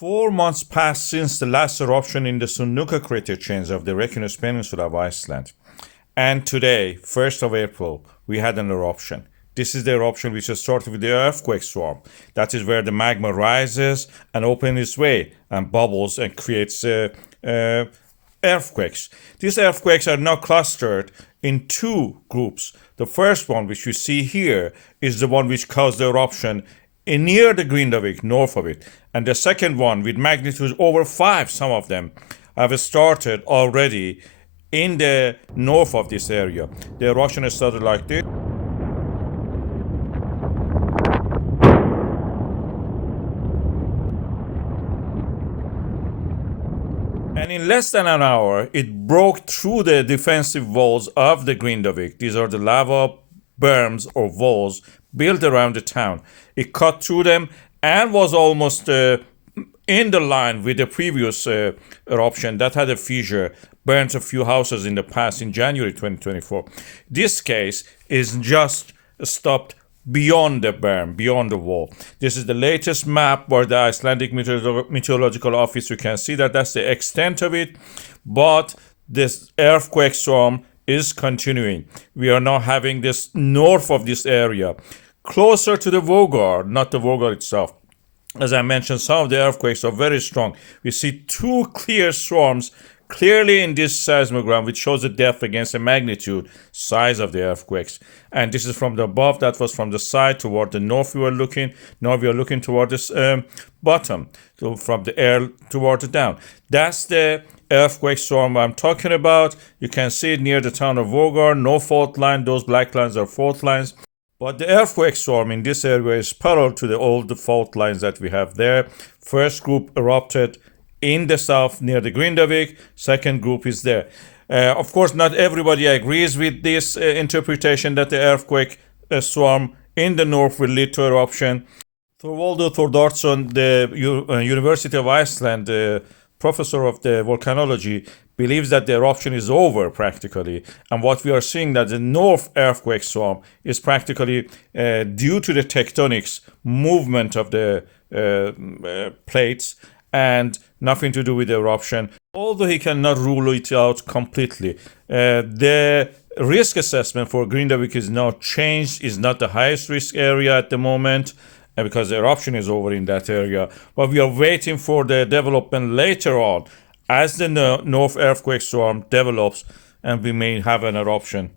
4 months passed since the last eruption in the Sundhnúk crater chains of the Reykjanes Peninsula of Iceland. And today, 1st of April, we had an eruption. This is the eruption which has started with the earthquake swarm. That is where the magma rises and opens its way and bubbles and creates earthquakes. These earthquakes are now clustered in two groups. The first one, which you see here, is the one which caused the eruption near the Grindavík, north of it. And the second one, with magnitudes over 5, some of them, have started already in the north of this area. The eruption started like this. And in less than an hour, it broke through the defensive walls of the Grindavík. These are the lava berms or walls built around the town. It cut through them and was almost in the line with the previous eruption that had a fissure, burnt a few houses in the past in January 2024. This case is just stopped beyond the berm, beyond the wall. This is the latest map by the Icelandic Meteorological Office. You can see that that's the extent of it, but this earthquake storm is continuing. We are now having this north of this area, closer to the Vogar, not the Vogar itself. As I mentioned, some of the earthquakes are very strong. We see two clear swarms clearly in this seismogram, which shows the depth against the magnitude size of the earthquakes. And this is from the above. That was from the side toward the north we were looking. Now we are looking toward this bottom, so from the air toward the down. That's the earthquake storm I'm talking about. You can see it near the town of Vogar. No fault line. Those black lines are fault lines. But the earthquake storm in this area is parallel to the old fault lines that we have there. First group erupted in the south near the Grindavík. Second group is there. Of course, not everybody agrees with this interpretation that the earthquake storm in the north will lead to eruption. Thorvaldur Þórðarson, the University of Iceland, professor of the volcanology, believes that the eruption is over practically. And what we are seeing that the north earthquake storm is practically due to the tectonics movement of the plates and nothing to do with the eruption, although he cannot rule it out completely. The risk assessment for Grindavík is now changed, is not the highest risk area at the moment because the eruption is over in that area. But we are waiting for the development later on as the north earthquake storm develops and we may have an eruption.